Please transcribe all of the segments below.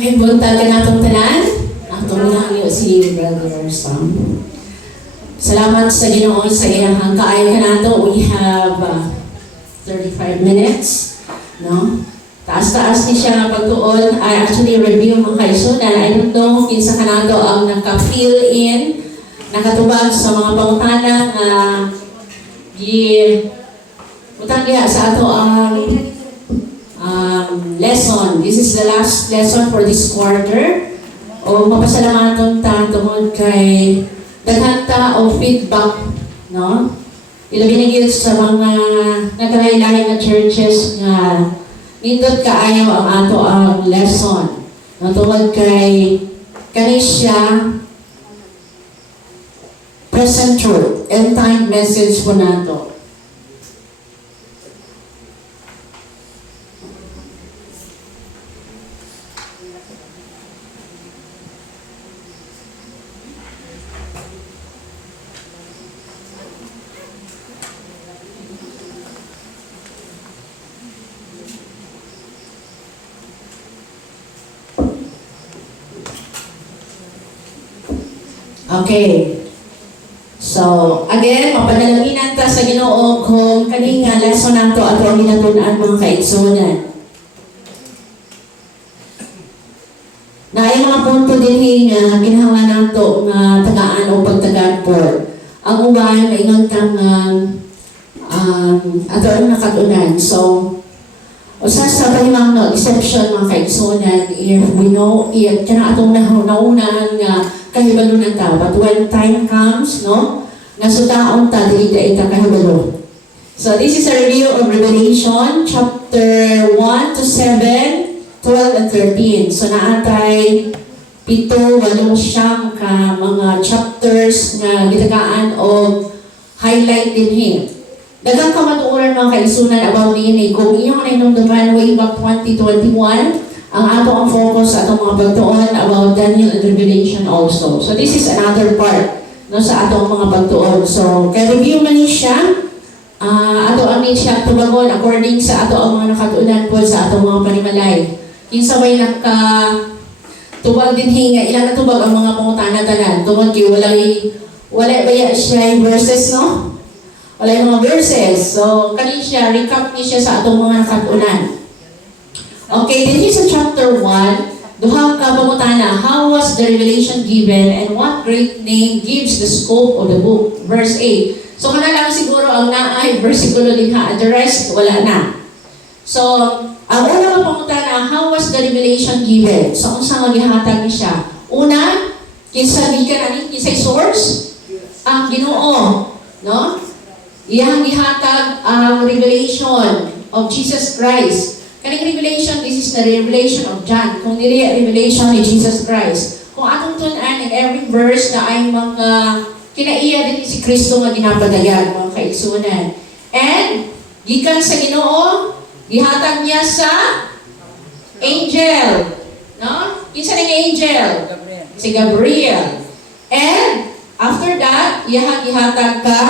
May buntag ka natong tanan. Atong nangyo si Brother Sam. Salamat sa Ginoo sa iyang kaayo ka nato. We have 35 minutes. No? Taas-taas ni siya nga pagtuon. I actually review mga kaisunan. I don't know kinsa ka nato ang naka-fill in, nakatubag sa mga pangutana nga utang diha sa ato ang lesson. This is the last lesson for this quarter. O mapasalamaton ta tungod kay daghan ta o feedback, no? Ilabi na gyud sa mga nagkalain-lain na churches nga nindot kaayo ang ato ang lesson. No, tungod kay kani siya present truth, end time message po nato. Okay. So, again, mapadalaginan ta sa Ginoo kung kaning nga lesson nato ato ang ginatun-an mga kaigsunan. Na ay mga punto din nga kinahanglan nato nga tagaan o pagtagaan po. Ang uban maingon kang ato ang nakatunan. So, usa sa pahimangno exception mga kaigsunan if we know kana atong naunaan nga kahibalunan ta, but when time comes, no, nasutaon ta dili ita kahibalo. So this is a review of Revelation chapter 1 to 7, 12 and 13. So naatay 7, 8 siyang ka mga chapters nga gitagaan og highlight dinhi. Daghang kamatuoran mga kaisunan about niini kung inyong nainumduman way back 2021. Ang ato ang focus sa atong mga pagtuon about Daniel and Revelation also. So this is another part no sa atong mga pagtuon. So kay review man ni siya, ato ang ni siya tubagon according sa ato ang mga nakatuunan po sa atong mga panimalay. Kinsa may tubag din hinga ilang natubag ang mga pangutana tanan. Tungod kay wala baya siya verses, no? Wala yung mga verses. So kani siya recap ni siya sa atong mga nakatuunan. Okay, then here's sa chapter 1, duha ka pangutana, how was the revelation given and what great name gives the scope of the book? Verse 8. So kana lang siguro ang naay versikulo din ha, the rest wala na. So, ang una nga pangutana, how was the revelation given? So, unsa nga gihatag ni siya? Una, kinsa gikan ani kinsay source? Ang Ginoo, no? Iyang gihatag ang revelation of Jesus Christ. Kaning revelation, this is the revelation of John. Kung dili revelation ni Jesus Christ. Kung atong tun-an in every verse na ay mga kinaiya din si Kristo nga ginapadayan, mga kaigsunan. And, gikan sa Ginoo, gihatag niya sa angel. No? Kinsa ning angel? Si Gabriel. And, after that, gihatag ka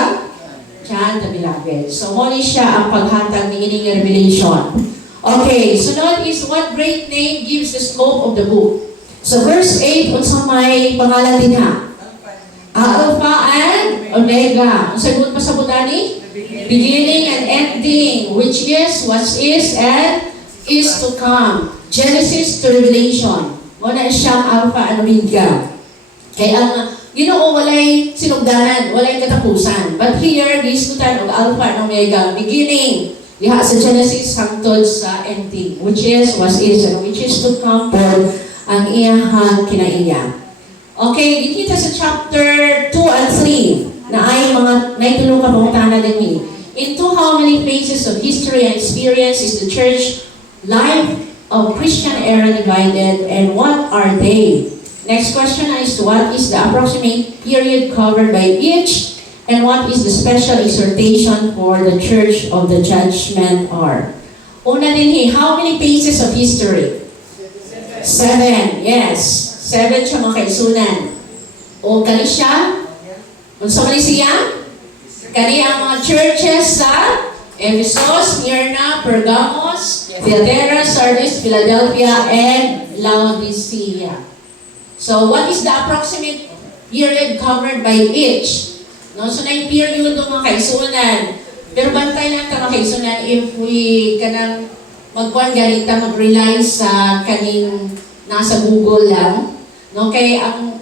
John the Beloved. So, mo ni siya ang paghatag ni ining revelation. Okay, sunod is what great name gives the scope of the book. So verse 8, unsa may pangalan din ha? Alpha and Omega. Ang sagot pa sa butani? Beginning and ending, which is, what is, and is to come. Genesis to Revelation. Muna siyang Alpha and Omega. Kaya ang Ginoo walay sinugdanan, walay katapusan. But here, gisgutan og Alpha and Omega, beginning. Diha sa Genesis hangtod sa ending, which is, was is, and which is to come for ang iyahang kinaiya. Okay, dikita sa chapter 2 and 3 na ay mga naitulong ka pangutana din. Into how many phases of history and experience is the church life of Christian era divided, and what are they? Next question is, what is the approximate period covered by each? And what is the special exhortation for the Church of the Judgment are? Una din how many phases of history? 7. Yes. 7 siya mga kaisunan. O kani siya? Unsa kani siya? Kani ang mga churches sa Ephesus, Smyrna, Pergamos, Thyatira, Sardis, Philadelphia, and Laodicea. So what is the approximate period covered by each? No, so na yung period ng mga kaisunan. Pero bantay lang ta mga kaisunan if we kanang magkuhan ganita, mag-rely sa kaning nasa Google lang. No, kay ang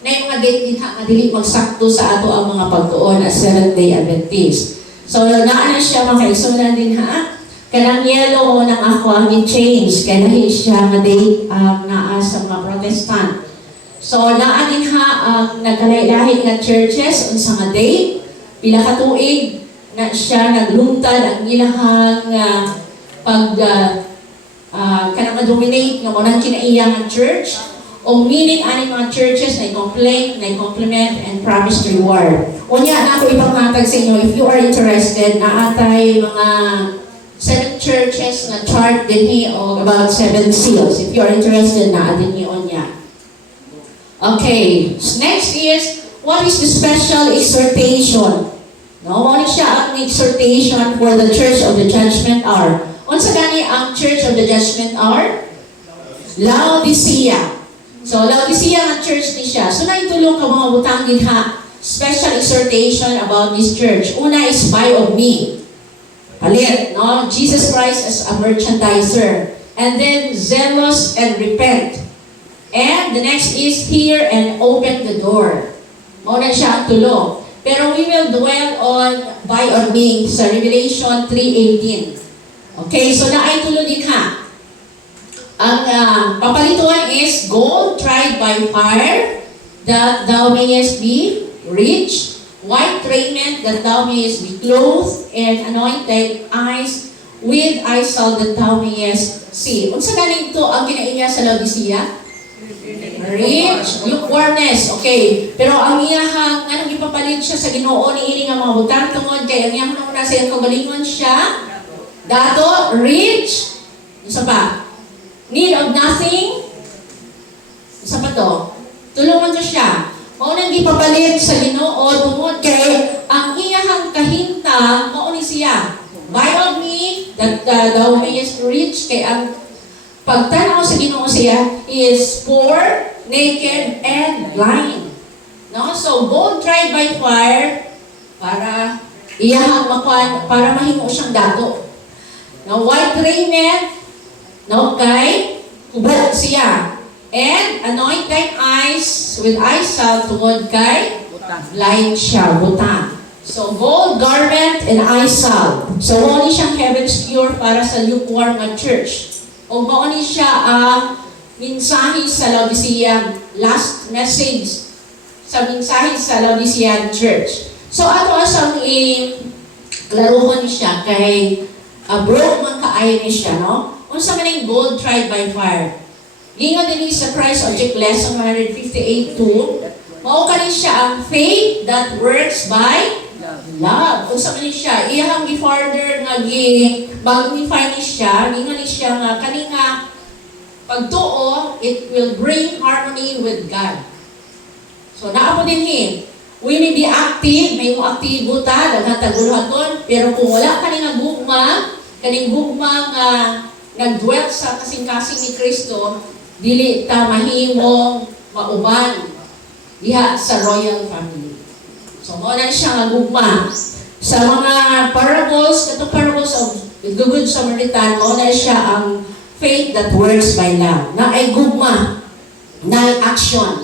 na yung mga date din nga dili magsakto sa ato ang mga pagtuon as Seventh-day Adventist. So naa na siya mga kaisunan din ha. Kanang yellow ng ako ang i-change kaya nahi siya nga date naa sa mga Protestant. So naa din ha ang nagkalahi-lahi nga churches unsa nga date pila ka tuig na siya naglungtad ang ilahang kanang dominate nga mo nang kinaiya nga church o meaning ani mga churches na i-complain, na i-compliment and promise reward. Unya na ako ipanghatag sa inyo if you are interested na atay mga 7 churches na chart din o about 7 seals. If you are interested na adin ni unya. Okay, next is what is the special exhortation? No, ano siya ang exhortation for the Church of the Judgment Hour? Unsa gani ang Church of the Judgment Hour? Laodicea. So Laodicea nga church ni siya. So naitulong ka mga butang dinha special exhortation about this church. Una is buy of me. Palit, no? Jesus Christ as a merchandiser. And then zealous and repent. And the next is hear and open the door. Muna siya ang tulo. Pero we will dwell on buy of me sa Revelation 3:18. Okay, so naay tulo din ha. Ang papalituan is gold tried by fire, that thou mayest be rich, white raiment, that thou mayest be clothed, and anointed eyes with eye salve, that thou mayest see. Unsa ganing ito ang kinaiya sa Laodicea? Rich, lukewarmness. Okay. Pero ang iyahang, anong ipapalit siya sa Ginoo ni ini nga mga butang tungod kay ang iyang una sa iyang kagalingon siya. Dato, rich. Isa pa? Need of nothing. Isa pa to? Tulungan to siya. Mao nang gipapalit sa Ginoo tungod kay ang iyahang kahinta mao ni siya. Buy of me that thou mayest reach kay ang pagtanaw sa Ginoo siya is poor, naked, and blind. No? So gold tried by fire para iyahang makuan para mahimo siyang dato. No, white raiment. No, kay kubot siya. And anointed eyes with eye salve tungod kay blind siya, butang. So gold garment and eye salve. So only siyang heaven's cure para sa lukewarm na church. O mauni siya ang mensahe sa Laodicea, last message sa mensahe sa Laodicea church. So ato asang i-klaruhon siya kay broke man kaayo ni siya, no? Unsa man yung gold tried by fire. Gingon din sa Christ Object Lesson 158.2, mao kani siya ang faith that works by love. Unsa man siya, iyang gi-further nga mag-unify ni siya, gingon ni siya nga kani nga pagtuo, it will bring harmony with God. So naamo din we may be active, may mo aktibo ta, daghang taguluhaton, pero kung wala kani nga kaning gugma nga nag-dwell sa kasing-kasing ni Kristo, dili ta mahimong mauban diha sa royal family. So mo na siya nga gugma. Sa mga parables, katong parables of the Good Samaritan, mo na siya ang faith that works by love. Na ay gugma, na ay action.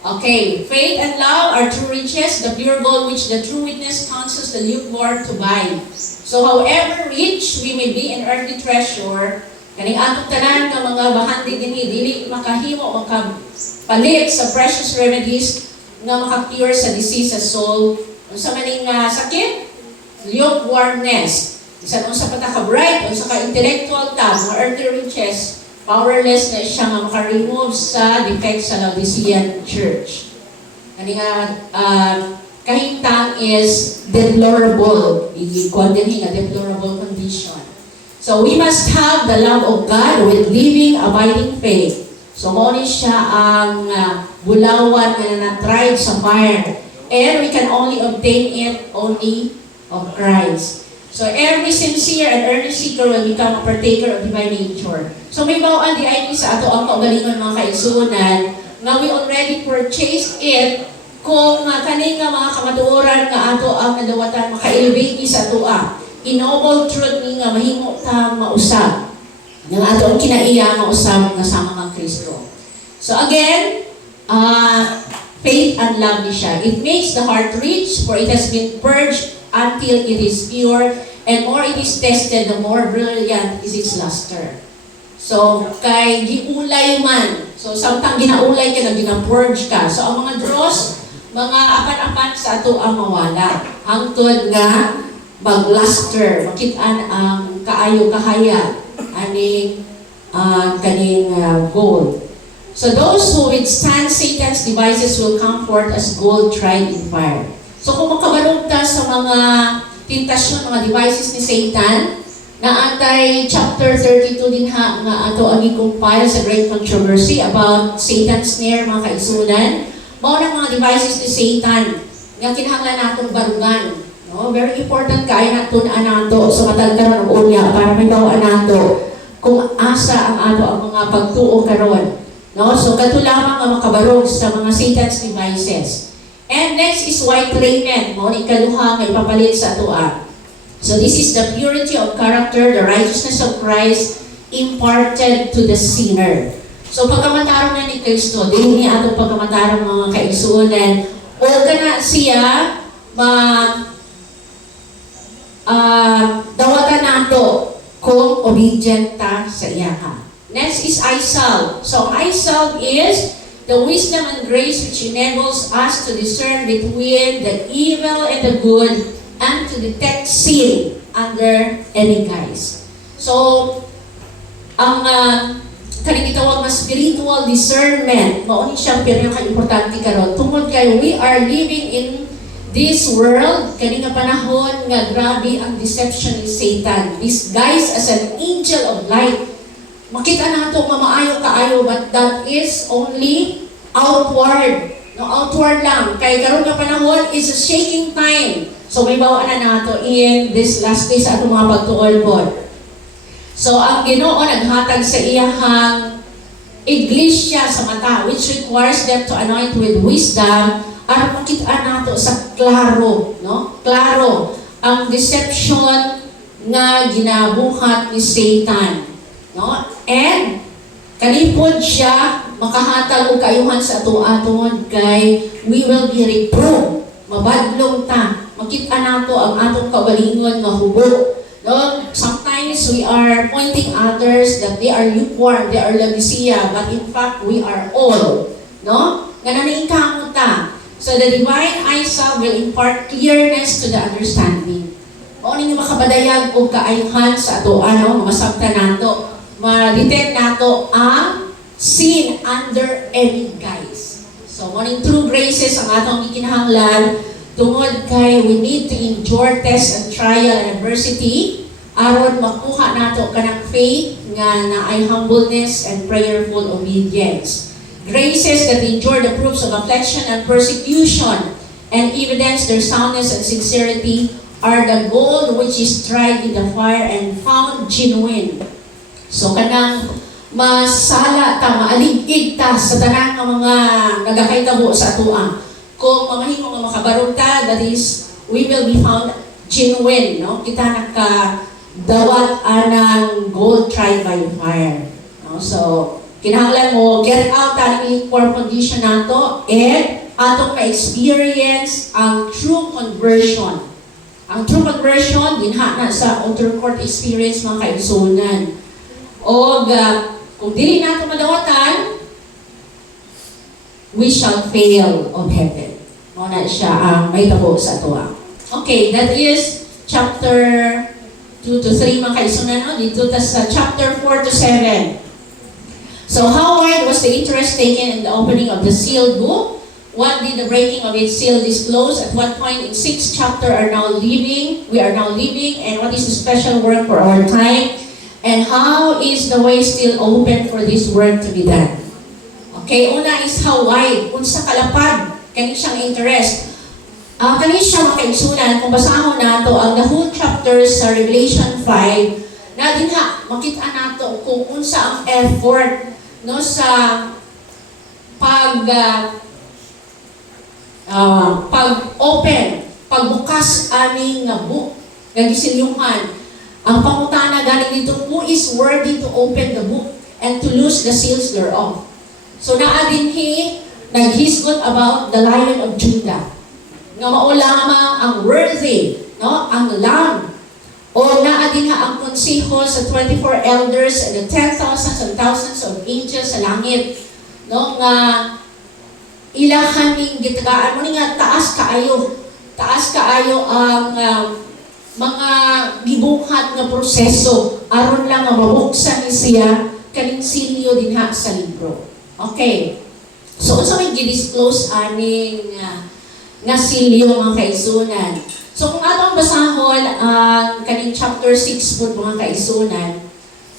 Okay, faith and love are true riches, the pure gold which the true witness counsels the lukewarm to buy. So however rich we may be in earthly treasure, kaning atong tanan nga mga bahandi dinhi dili makahimo makapalit sa precious remedies nga maka-cure sa disease sa soul. Unsa maning sakit? Lukewarmness. Bisan unsa pa ta ka bright, unsa ka intellectual ta, mga earthly riches, powerless na siya nga maka-remove sa defect sa Laodicean church. Kani nga kahintang is deplorable. I-condemning a deplorable condition. So we must have the love of God with living, abiding faith. So mo ni siya ang bulawan na na-tried sa fire. And we can only obtain it only of Christ. So every sincere and earnest seeker will become a partaker of divine nature. So may bawaan di ay sa ato ang kaugalingon mga kaigsunan nga we already purchased it kung kani nga mga kamatuoran nga ato ang nadawatan maka-elevate ni sa ato inoble truth ni nga mahimo ta mausab nga ato ang kinaiya mausab nga sama kang Kristo. So again, faith and love ni siya. It makes the heart rich, for it has been purged until it is pure, and more it is tested, the more brilliant is its luster. So, kay giulay man. So, samtang ginaulay ka na, ginapurge ka. So, ang mga dross, mga apan-apan sa ato ang mawala. Hangtod nga, mag-luster, makitaan ang kaayo-kahaya, aning kaning gold. So, those who withstand Satan's devices will come forth as gold tried in fire. So kung makabalog ta sa mga tentasyon, mga devices ni Satan, na atay chapter 32 din nga ato ang i-compile sa Great Controversy about Satan's snare, mga kaigsunan. Mao na mga devices ni Satan nga kinahanglan natong barugan. No? Very important kaya naton nato sa matagkaron ng unya para may bawaan nato kung asa ang ato ang mga pagtuo karon. No? So kato lamang nga makabarog sa mga Satan's devices. And next is white raiment. Mo ikaduha nga ipapalit sa atua. So this is the purity of character, the righteousness of Christ imparted to the sinner. So pagkamatarong na ni Kristo, din niya atong pagkamatarong mga kaigsuonan, o kana siya dawatan nato kung obedient ta sa iyaha. Next is eye salve. So eye salve is the wisdom and grace which enables us to discern between the evil and the good and to detect sin under any guise. So, ang kaning gitawag na spiritual discernment, mao ni siya pero ka-importante karon. Tungod kay we are living in this world, kani nga panahon nga grabe ang deception ni Satan, disguised as an angel of light. Makita nato mamaayo kaayo, but that is only outward. No, outward lang. Kay karon nga panahon is a shaking time. So may bawaan na nato in this last day sa atong mga pagtuol po. So ang Ginoo naghatag sa iyahang iglesia sa mata, which requires them to anoint with wisdom para makita nato sa klaro, no? Klaro ang deception nga ginabuhat ni Satan, no? And kanipod siya makahatag og kaayuhan sa ato-aton kay we will be reproved. Mabadlong ta. Makita nato ang atong kaugalingon nga hubo. No? Sometimes we are pointing others that they are lukewarm, they are Laodicea, but in fact we are all. No? Nga naniingkamot ta. So the divine eye salve will impart clearness to the understanding. Mao ni makabadayag og kaayuhan sa ato masabtan nato. Ma-detect nato ang sin under any guise. So, morning true graces ang atong ikinahanglan tungod kay we need to endure test and trial and adversity aron makuha nato kanang faith nga naay humbleness and prayerful obedience. Graces that endure the proofs of affliction and persecution and evidence their soundness and sincerity are the gold which is tried in the fire and found genuine. So kanang masala ta, maalig-ig ta sa tanan ng mga nagakahitabo sa atua. Kung mamahimo nga makabarog ta, that is, we will be found genuine, no? Kita nakadawat anang gold tried by fire. No? So, kinahanglan mo, get out ta ng poor condition nato and atong ma-experience ang true conversion. Ang true conversion, dinha na sa outer court experience mga kaigsunan. O kung dili nato madawatan, we shall fail of heaven. Muna siya ang may tabo sa atua. Okay, that is chapter 2 to 3 mga kaigsunan. No? Dito ta sa chapter 4 to 7. So how wide was the interest taken in the opening of the sealed book? What did the breaking of its seal disclose? At what point in 6th chapter we are now living, and what is the special work for our time? And how is the way still open for this work to be done? Okay, una is how wide, unsa kalapad, kani siyang interest. Kani siya makaigsunan, kung basahon nato ang the whole chapter sa Revelation 5, na din ha, makita nato kung unsa ang effort no sa pag-open, pagbukas aning nga book, nga gisilyuhan. Ang pangutana gani dito, who is worthy to open the book and to loose the seals thereof? So naa din naghisgot about the Lion of Judah. Nga mao lamang ang worthy, no? Ang Lamb. O naa din ang konseho sa 24 elders and the 10,000s and thousands of angels sa langit. No? Nga ilahan ning gitagaan mo nga taas kaayo ang mga gibuhat nga proseso aron lang nga mabuksan ni siya kaning silyo dinha sa libro. Okay. So unsa may gi-disclose aning nga silyo mga kaigsunan. So kung atong basahon ang kaning chapter 6 pud mga kaigsunan,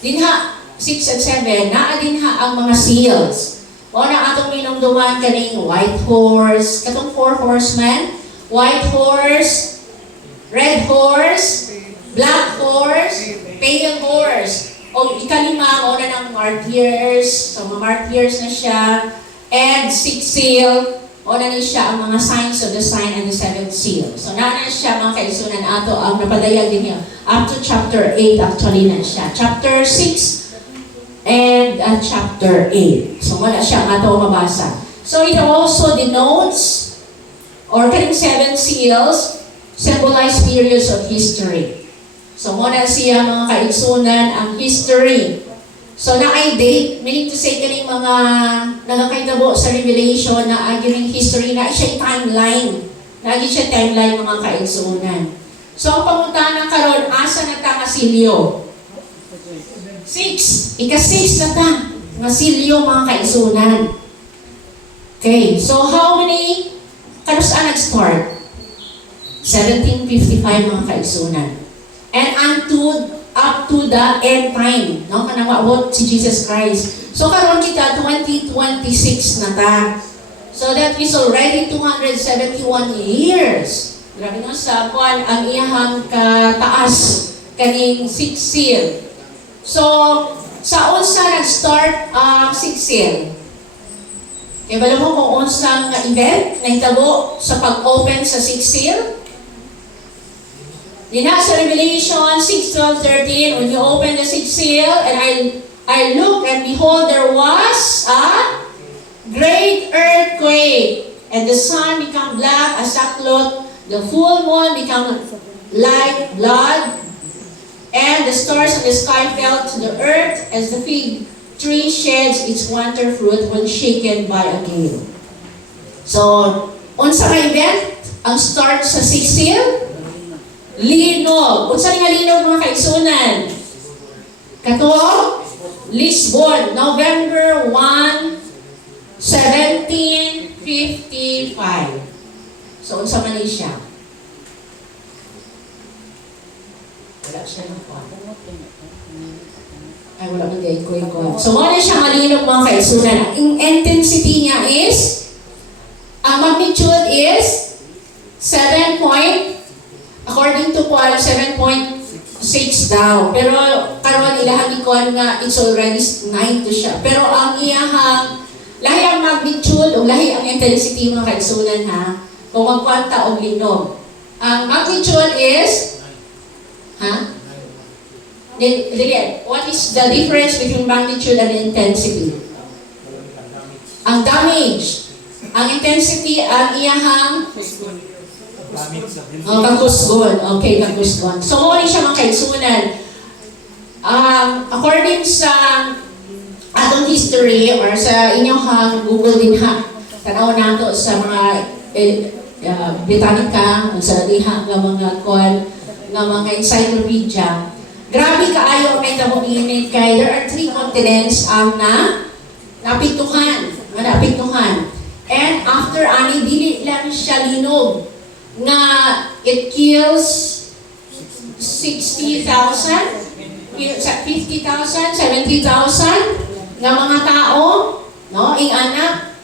dinha 6 and 7 naa dinha ang mga seals. O na atong minumduman kaning white horse, katong 4 horsemen, white horse, red horse, black horse, pale horse. O ikalima, o na ng martyrs, so mga martyrs na siya, and 6 seal, o na ni siya ang mga signs of the sign and the 7th seal. So na siya mga kaigsunan ato ang napadayag din niya. Up to chapter 8 actually na siya. Chapter 6 and chapter 8. So wala siya ang ato mabasa. So it also denotes, or kaning 7 seals, symbolize periods of history. So muna siya mga kaigsunan ang history. So na ay date, meaning to say kaning mga nagakaitabo sa Revelation na aging history na siya timeline. Nagi siya timeline mga kaigsunan. So ang pangutana karon asa na ta nga silyo? 6. Ika-6 na ta nga silyo mga kaigsunan. Okay, so how many kanusa nag-start? 1755 mga kaigsunan. And up to the end time, no? Kanang maabot si Jesus Christ. So karon kita 2026 na ta. So that is already 271 years. Grabe no sa kuan ang iyahang kataas kaning 6 seal. So sa unsa nag-start ang 6 seal? Kaya bala mo kung unsa nga event na hitabo sa pag-open sa 6 seal? Dinha sa Revelation 6:12-13, when you open the 6th seal, and I looked and behold, there was a great earthquake, and the sun became black as sackcloth, the full moon became like blood, and the stars of the sky fell to the earth as the fig tree sheds its winter fruit when shaken by a gale. So, unsa ka event ang start sa 6th seal? Linog. Unsa nga linog mga kaigsunan? Kato, Lisbon, November 1, 1755. So, unsa man ni siya? Wala siya ng kwan. Ay, wala man din ko. So, ano siya nga linog mga kaigsunan? Ang intensity niya is, ang magnitude is 7 according to Paul, 7.6 daw. Pero karon ilahan ni Kuan nga it's already 9 to siya. Pero ang iyahang lahi ang magnitude o lahi ang intensity mga kaigsunan ha. Kung magkwanta og linog. Ang magnitude is what is the difference between magnitude and intensity? Ang damage. Ang intensity ang iyahang kakusgon. Okay, kakusgon. So, mo siya mga kaigsunan. According sa atong history or sa inyong Google din ha, tanaw nato sa mga Britannica, sa diha nga mga encyclopedia. Grabe kaayo ang nahitabo niini kay there are 3 continents ang napituhan. And after ani dili lang siya linog nga it kills 60,000, 50,000, 70,000 nga mga tao, no, ing anak.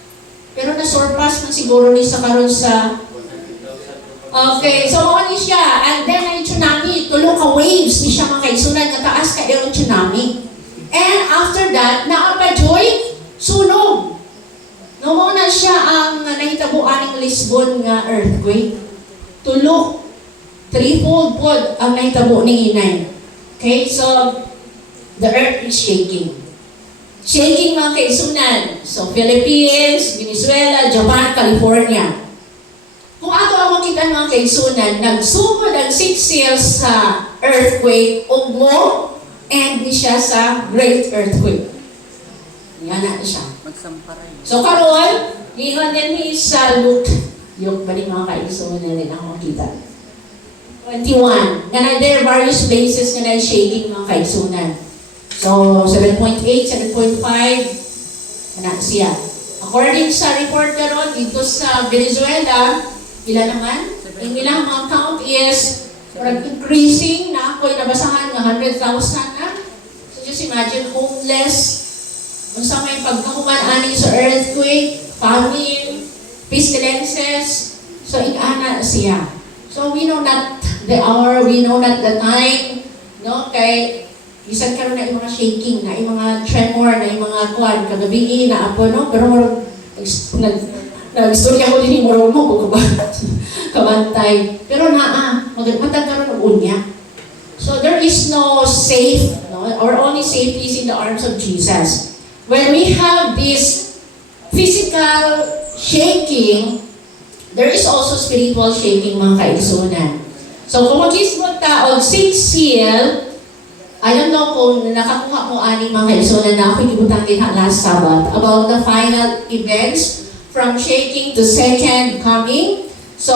Pero na-surpass man siguro ni sa karon sa Okay, so mao ni siya. And then ay tsunami, tulo ka waves ni siya mga kaigsunan nga taas ka yung tsunami. And after that, naa pa joy sunog. No mao na siya ang nahitabo aning Lisbon nga earthquake. Tulo, threefold pod ang nahitabo ning inay. Okay, so the earth is shaking. Shaking mga kaigsunan. So Philippines, Venezuela, Japan, California. Kung ato ang makita mga kaigsunan, nagsugod ang 6 seals sa earthquake, ugmo, and di siya sa great earthquake. Yan na siya. So karon, ingon din sa Luke, yung balik mga kaigsunan din ako makita. 21. Nga there are various places nga na shaking mga kaigsunan. So 7.8, 7.5, na siya. According sa report karon dito sa Venezuela, ila naman? Ang ilang mga count is increasing na ako'y nabasahan nga 100,000 na. So just imagine, homeless, kung sa may pagkakuman ani sa earthquake, famine, pestilences, so ina siya. So we know not the hour, we know not the time, no? Kay bisan karon na yung mga shaking, na yung mga tremor, na yung mga kwan, kagabi na apo, no? Pero nag-istorya ko din yung muro mo, kabantay. Pero matag karon ng unya. So there is no safe, no? Our only safety is in the arms of Jesus. When we have this physical shaking, there is also spiritual shaking mga kaigsunan. So kung mag-ismod ta og 6 seal, I don't know kung nakakuha mo ani mga kaigsunan na ako gibutan din last Sabbath about the final events from shaking to second coming. So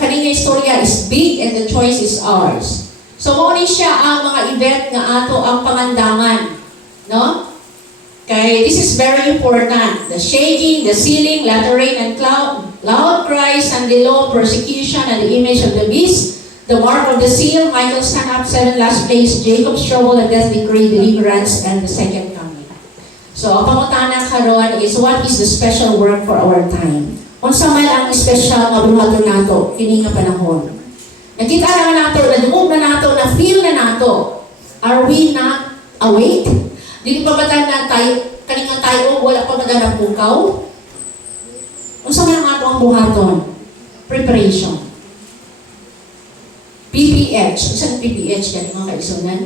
kanina istorya is big and the choice is ours. So mao ni siya ang mga event nga ato ang pangandaman, no? Okay, this is very important. The shaking, the sealing, latter rain and cloud, loud cries and the low persecution and the image of the beast, the mark of the seal, Michael stand up, 7 last place, Jacob's trouble and death decree, deliverance, and the second coming. So, ang pangutana karon is what is the special work for our time? Unsa man ang special nga buhaton nato kini nga panahon? Nakita naman nato, nadungog na nato, na feel na nato. Are we not awake? Dili pa ba na tayo, kaninga tayo, wala pa ba na pukaw? Unsa man ang ato ang buhaton? Preparation. PPH. Unsa PPH kani mga kaigsunan?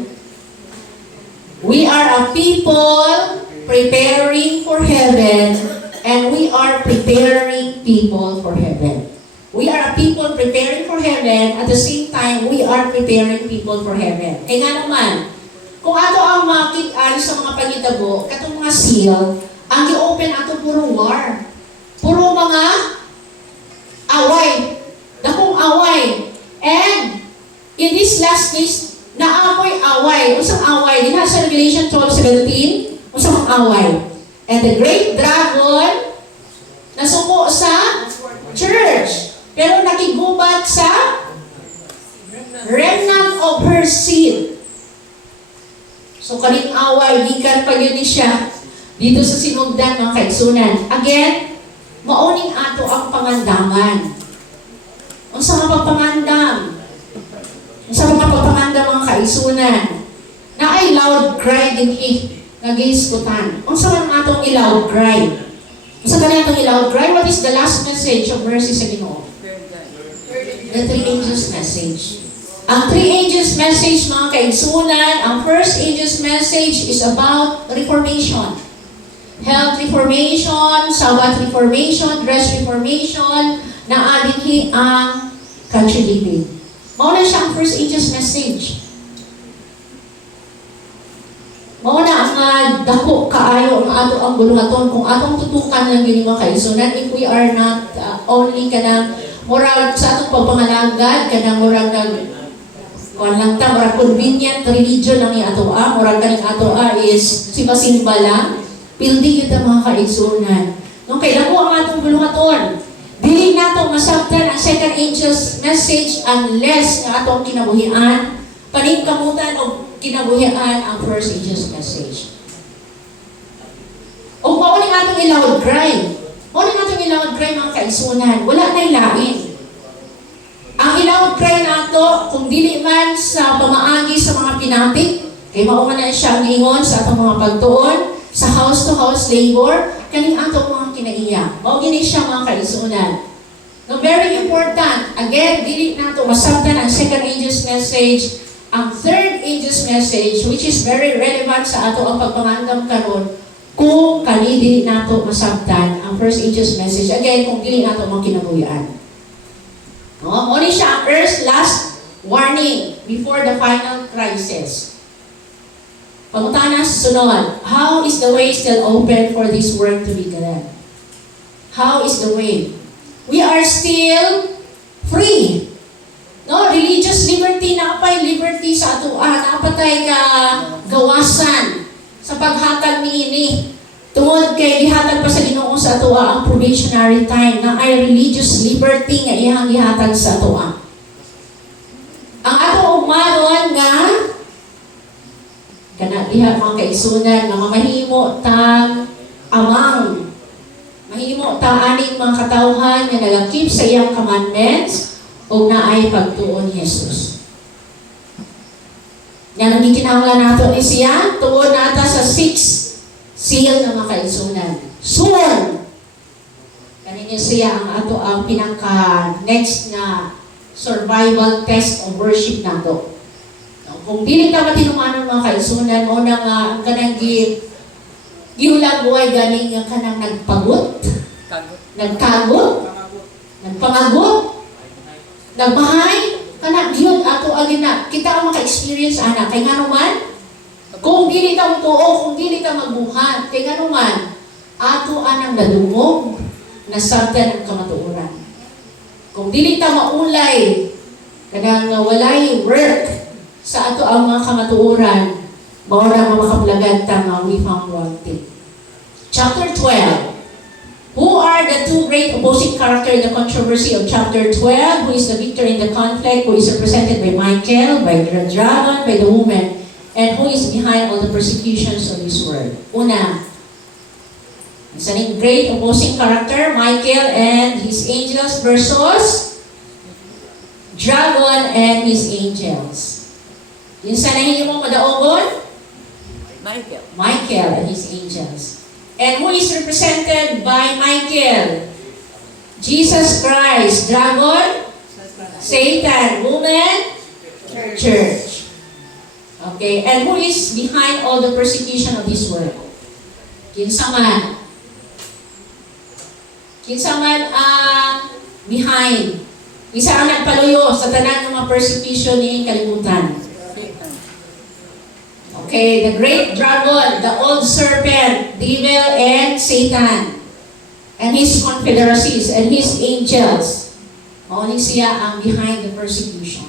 We are a people preparing for heaven, and we are preparing people for heaven. We are a people preparing for heaven, at the same time, we are preparing people for heaven. Kaya nga naman, kung ato ang makita sa mga pagitabo, katong mga seal, ang i-open ato puro war. Puro mga away. Dakong away. And in this last days, naamoy away. Usang away. Din sa Revelation 12:17, usang away. And the great dragon nasuko sa church. Pero nakigubat sa remnant of her seed. So kaning away, gikan pa yun siya dito sa sinugdan mga kaigsunan. Again, mauning ato ang pangandaman. Unsa nga pagpangandam? Unsa nga pagpangandam mga kaigsunan? Na ay loud cry din nagiskutan. Unsa man atong i-loud cry? Unsa kanang atong i-loud cry? What is the last message of mercy sa Ginoo? The 3 angels message. Ang 3 angels message mga kaigsunan, ang first angels message is about reformation. Health reformation, Sabbath reformation, dress reformation, na adinhi ang country living. Mao na siya ang first angels message. Mao na ang dako kaayo ang ato ang bulungaton kung atong tutukan lang yun mga kaigsunan, if we are not only kanang murag sa atong pagpangalagad, kanang murag kung lang ta, murag convenient religion lang ni ato murag kaning ato is simba-simba lang, pildi yun ang mga kaigsunan. Nung kailan ko ang atong bulungaton, dili nato masabtan ang second angel's message unless nga atong kinabuhian, paningkamutan o kinabuhian ang first angel's message. O mao ni atong ilawad cry. Mao ni atong ilawad cry mga kaigsunan, wala nay lain. Ang loud cry nato kung dili man sa pamaagi sa mga pinapit, kay mao man na siya ang ingon sa atong mga pagtuon sa house to house labor kaning ato mga kinaiya. Mao gini siya mga kaisunan. No, very important. Again, dili nato masabtan ang second angel's message, ang third angel's message, which is very relevant sa ato ang pagpangandam karon kung kani dili nato masabtan ang first angel's message. Again, kung dili nato mga kinabuhian. No, mo ni siya ang earth's last warning before the final crisis. Pangutana sa sunod, how is the way still open for this work to be done? How is the way? We are still free. No, religious liberty, nakapay liberty sa ato, nakapatay ka gawasan sa paghatag niini. Tungod kay gihatag pa sa Ginoo sa ato ang probationary time na ay religious liberty nga iyang gihatag sa ato. Ang ato umaron nga kana diha mga kaisunan nga mamahimo tang amang mahimo ta aning mga katawhan nga nagakip sa iyang commandments o naay pagtuon ni Jesus. Yan ang gikinahanglan nato ni siya tuon nata sa 6 seal ng mga kaisunan. Soon, kanina siya ang ato ang pinaka next na survival test of worship nato. Kung dili ka matinumanon mga kaisunan, mo na nga ang kanang gihulag buhay ganing nga kanang nagpagut, nagkagot, nagpangagot, nagbahay, kanang gihud ato agina. Kita ang maka-experience ana kay nganuman kung dili ka mutuo, kung dili ka magbuhat, kay nganuman ato anang nadungog nasabtan ang kamatuoran. Kung dili ka maulay kanang walay work sa ato ang mga kamatuoran, mao na makaplagad ta nga we found wanting. Chapter 12. Who are the two great opposing characters in the controversy of chapter 12? Who is the victor in the conflict? Who is represented by Michael, by the dragon, by the woman? And who is behind all the persecutions of this world? Una, it's a great opposing character, Michael and his angels versus dragon and his angels. Yung sanahin mo madaogon? Michael and his angels. And who is represented by Michael? Jesus Christ. Dragon? Satan. Woman? Church. Okay. And who is behind all the persecution of this world? Kinsa man. Kinsa man ang behind. Isa ang nagpaluyo sa tanan ng mga persecution ni kalibutan. Okay, the great dragon, the old serpent, devil, and Satan, and his confederacies, and his angels. Only siya ang behind the persecution.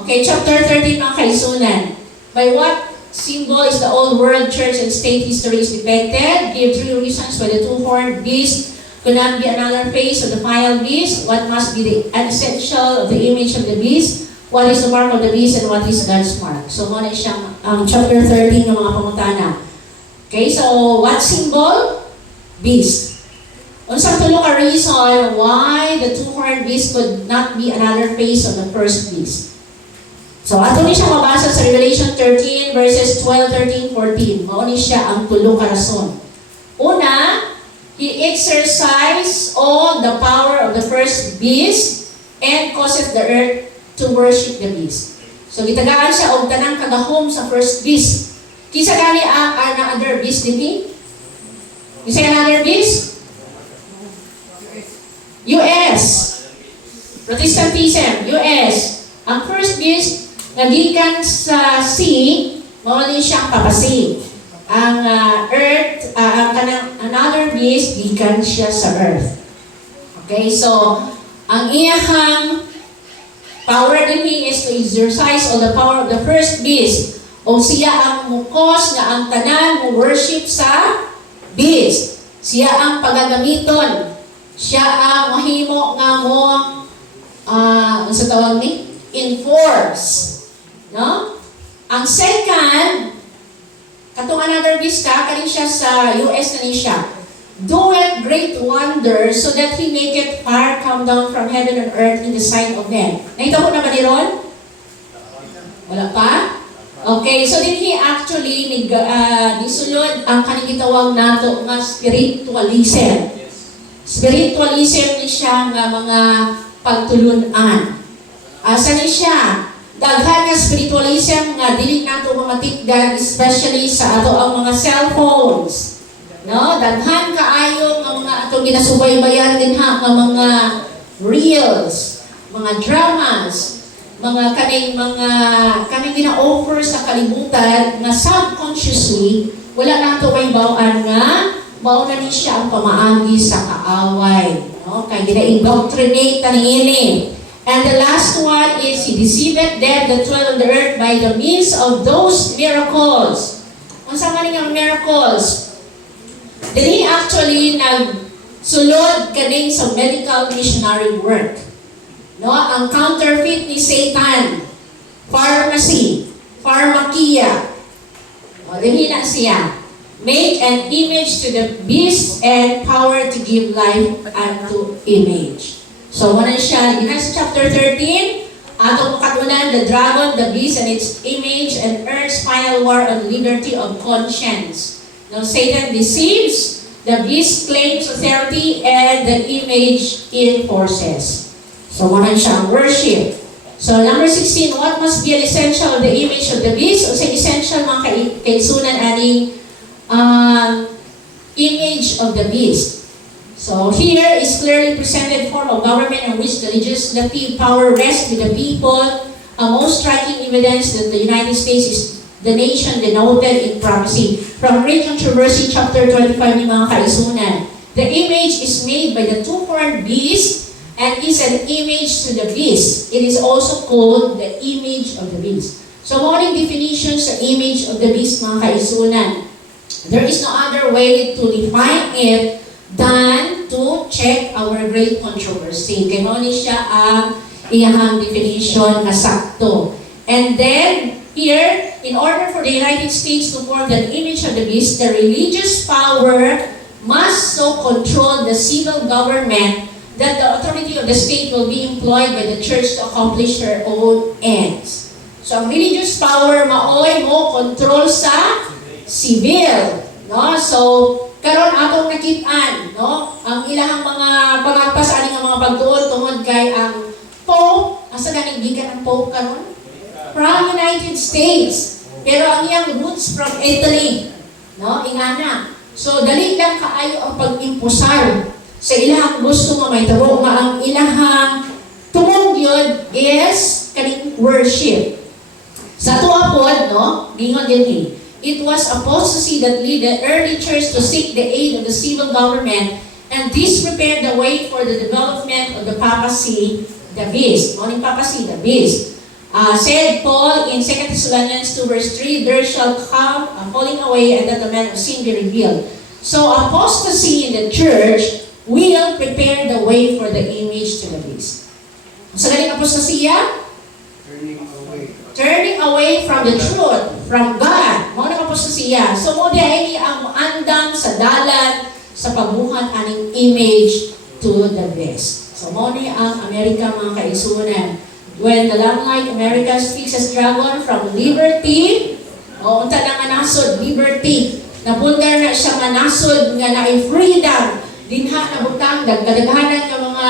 Okay, chapter 13, mga kaisunan. By what symbol is the old world church and state history is depicted? Give 3 reasons why the two-horned beast could not be another face of the final beast. What must be the essential of the image of the beast? What is the mark of the beast and what is God's mark? So, muna siyang chapter 13 ng mga pangutana. Okay, so what symbol? Beast. Unsang tulo ka reason why the two-horned beast could not be another face of the first beast. So, ato ni siya mabasa sa Revelation 13 verses 12, 13, 14. Mao ni siya ang tulo ka rason. Una, he exercised all the power of the first beast and caused the earth to worship the beast. So gitagaan siya og tanang kagahom sa first beast. Kisa gani ang another beast dinhi? Kisa another beast? US. Protestantism, US. Ang first beast nagikan sa sea, mao ni siyang papasi. Ang earth, ang kanang another beast gikan siya sa earth. Okay, so ang iyahang power dinhi is to exercise all the power of the first beast. O siya ang mukos nga ang tanan mo worship sa beast. Siya ang pagagamiton. Siya ang mahimo nga mo sa tawag ni enforce. No? Ang second, katong another beast ka, kanin siya sa US na ni siya. doeth great wonders, so that He maketh fire come down from heaven and earth in the sight of men. Naitabo na ba ni Ron? Wala pa? Okay, so din He actually nisulod ang kaning gitawag nato nga spiritualism. Spiritualism ni siya nga mga pagtulunan. Asa ni siya? Daghan nga spiritualism nga dili nato mamatikdan, especially sa ato ang mga cellphones. No, daghan kaayo nga mga atong ginasubaybayan din ha nga mga reels, mga dramas, mga kaning gina-offer sa kalibutan nga subconsciously wala nato may bawaan nga mao na ni siya ang pamaagi sa kaaway, no? Kay gina-indoctrinate ta niini. And the last one is He deceiveth them that dwell on the earth by the means of those miracles. Unsa man nga miracles? Then He actually nagsulod kaning sa medical missionary work. No, ang counterfeit ni Satan, pharmacy, pharmakia. O, din na siya. Make an image to the beast and power to give life unto image. So, wala siya. In chapter 13, atong katunan, the dragon, the beast, and its image, and earth's final war on liberty of conscience. Now, Satan deceives, the beast claims authority, and the image enforces. So, wala siya worship. So, number 16, what must be an essential of the image of the beast? O sa essential mga kaisunan aning image of the beast. So here is clearly presented form of government in which the legislative power rests with the people. A most striking evidence that the United States is the nation denoted in prophecy. From Great Controversy, chapter 25 ni mga kaisunan. The image is made by the two-horned beast and is an image to the beast. It is also called the image of the beast. So morning definition sa image of the beast mga kaisunan. There is no other way to define it than to check our Great Controversy. Kaya mo ni siya ang iyahang definition na sakto. And then, here, in order for the United States to form the image of the beast, the religious power must so control the civil government that the authority of the state will be employed by the church to accomplish her own ends. So, ang religious power, maoy mo control sa civil. No? So, karon atong nakit-an, no? Ang ilahang mga pangagpas ani nga mga pagtuon tungod kay ang Pope, asa ganing gikan ang Pope karon? From United States. Pero ang iyang roots from Italy, no? Ingana. So dali lang kaayo ang pag-impusar sa ilahang gusto nga may tabo nga ang ilahang tumong yun is kaning worship. Sa tuwa pod, no? Gingon din it was apostasy that led the early church to seek the aid of the civil government, and this prepared the way for the development of the papacy, the beast. Morning papacy, the beast. Said Paul in 2 Thessalonians 2 verse 3, there shall come a falling away and that the man of sin be revealed. So apostasy in the church will prepare the way for the image to the beast. Sa galing apostasya? Turning away from the truth, from God. Mao na apostasya. So mo diay ni ang andam sa dalan sa pagbuhat aning image to the beast. So mo ni ang Amerika mga kaisunan. When the lamplight America speaks as dragon from liberty, o unta na nga nasod liberty. Napundar na siya nga nasod nga na freedom. Dinha na butang dagdaghanan nga mga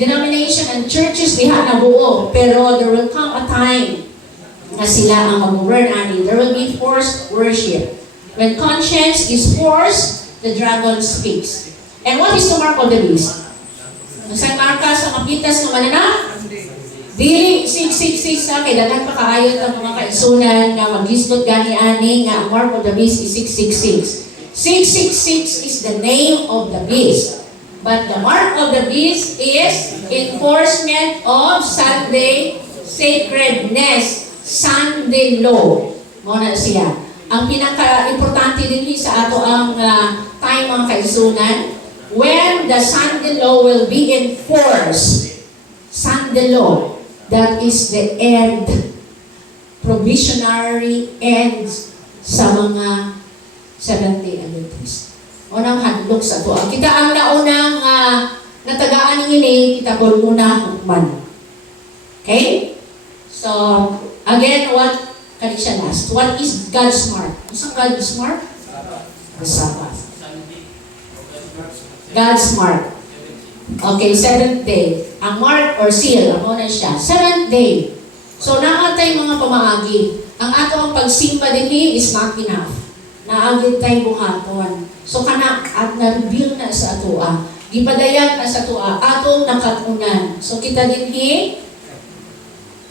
denomination and churches diha na buo. Pero there will come a time na sila ang mag-govern ani. There will be forced worship. When conscience is forced, the dragon speaks. And what is the mark of the beast? Ang marka sa mapitas ng mananap? Dili 666 sa kay daghan pa kaayot ang mga kaisunan nga maghisgot gani ani nga ang mark of the beast is 666. 666 is the name of the beast. But the mark of the beast is enforcement of Sunday sacredness. Sunday law. Muna siya. Ang pinaka-importante din sa ato ang time mga kaisunan, when the Sunday law will be enforced, Sunday law, that is the end, provisionary end sa mga Seventh-day Adventists. unang hadlok sa ato. Kita ang naunang natagaan ini, kita po muna hukman. Okay? So, again, what kani siya last? What is God's mark? Isang God's mark? The Sabbath. God's mark. Okay, 7th day. Ang mark or seal, ang una siya. 7th day. So, naatay mga pamaagi. Ang ato ang pagsimba din is not enough. Naagid tayo buhaton. So, kana at na-reveal na sa ato. Gipadayag na sa ato. Atong nakatunan. So, kita din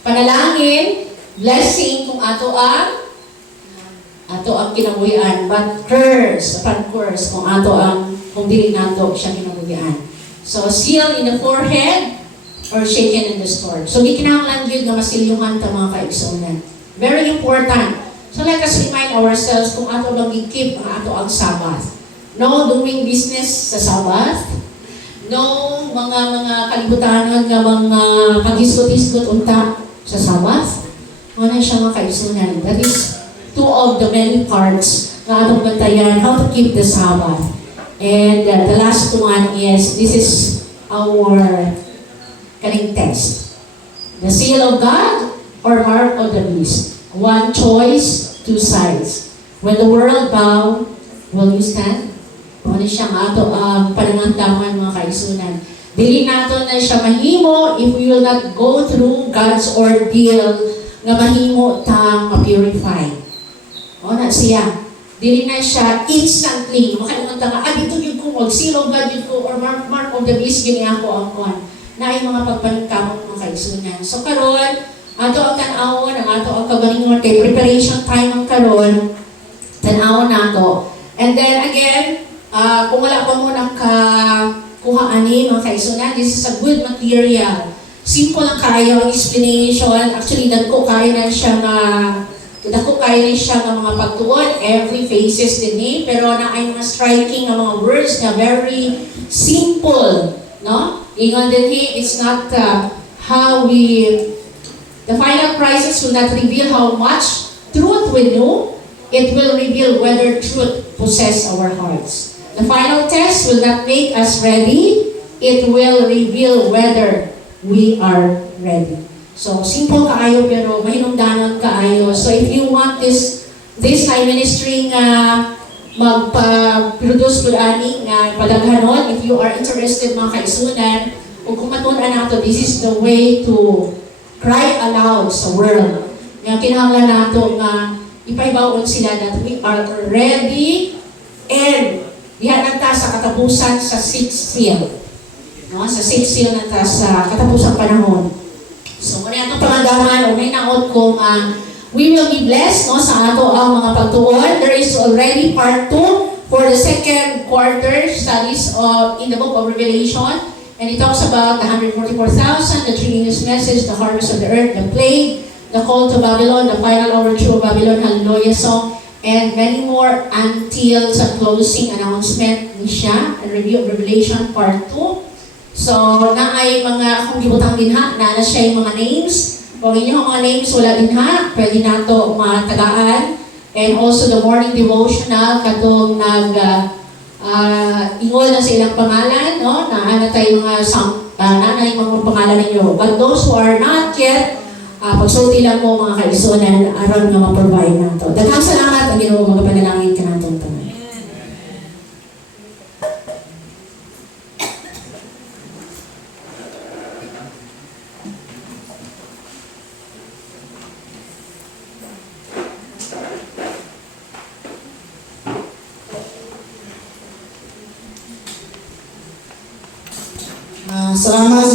panalangin, blessing kung ato ang kinabuhian. But curse, upon curse, kung dili nato siya kinabuhian. So, seal in the forehead or shaken in the storm. So, di kinahanglan yun na masilyuhan ta mga kaigsunan. Very important. So, let us remind ourselves kung ato bang i-keep ang ato ang Sabbath. No doing business sa Sabbath. No mga kalibutanan nga mga pag-isgot-isgot unta sa Sabbath. Ano siya mga kaigsunan. That is two of the many parts na atong bantayan how to keep the Sabbath. And the last one is, this is our kaning text. The seal of God or mark of the beast. One choice, two sides. When the world bow, will you stand? Ano siya nga ato ang panangandaman mga kaisunan. Dili nato na siya mahimo if we will not go through God's ordeal nga mahimo ta ma-purify. O na siya. Dili na siya instantly. Makalimutan nga, dito yung kung seal of God yun ko or mark of the beast, gini ako ang kuhan. Na ay mga pagpaningkamot mga kaisunan. So karon, ato ang tanawon, ang ato ang kagalingon kay preparation time ang karon, tanawon nato. And then again, kung wala pa mo nakakuha ani mga kaisunan, this is a good material. Simple lang kayo ang explanation. Actually, dagko kayo na siya nga mga pagtuon, every faces din pero na ay mga striking na mga words na very simple, no? Ingon din it's not how the final crisis will not reveal how much truth we know, it will reveal whether truth possess our hearts. The final test will not make us ready, it will reveal whether we are ready. So, simple kaayo pero mahinungdanon kaayo. So, if you want this live ministry nga magpa-produce ko ani nga padaghanon, if you are interested mga kaisunan, kung kumatunan nato, this is the way to cry aloud sa world. Nga kinahanglan nato nga ipaibawon sila that we are ready and diha nagta sa katapusan sa 6th seal. No? Sa 6th seal nagta sa katapusan panahon. So, muna itong pangandaman, o may naot kong we will be blessed no, sa ato ang mga pagtuon. There is already part 2 for the second quarter studies in the book of Revelation. And it talks about the 144,000, the three news message, the harvest of the earth, the plague, the call to Babylon, the final overthrow of Babylon, hallelujah song, and many more until sa closing announcement ni siya, and review of Revelation part 2. So, na ay mga, kung gibutang din na siya yung mga names. Kung inyong mga names wala din pwede nato matagaan. And also the morning devotional, katong ingol na sa ilang pangalan, no? Na tayo mga mga pangalan ninyo. But those who are not yet, pagsulti lang mo mga kaisunan, aron nga ma-provide nato. Daghang salamat, ang Ginoo mga panalangin ka natong tanan. Salamat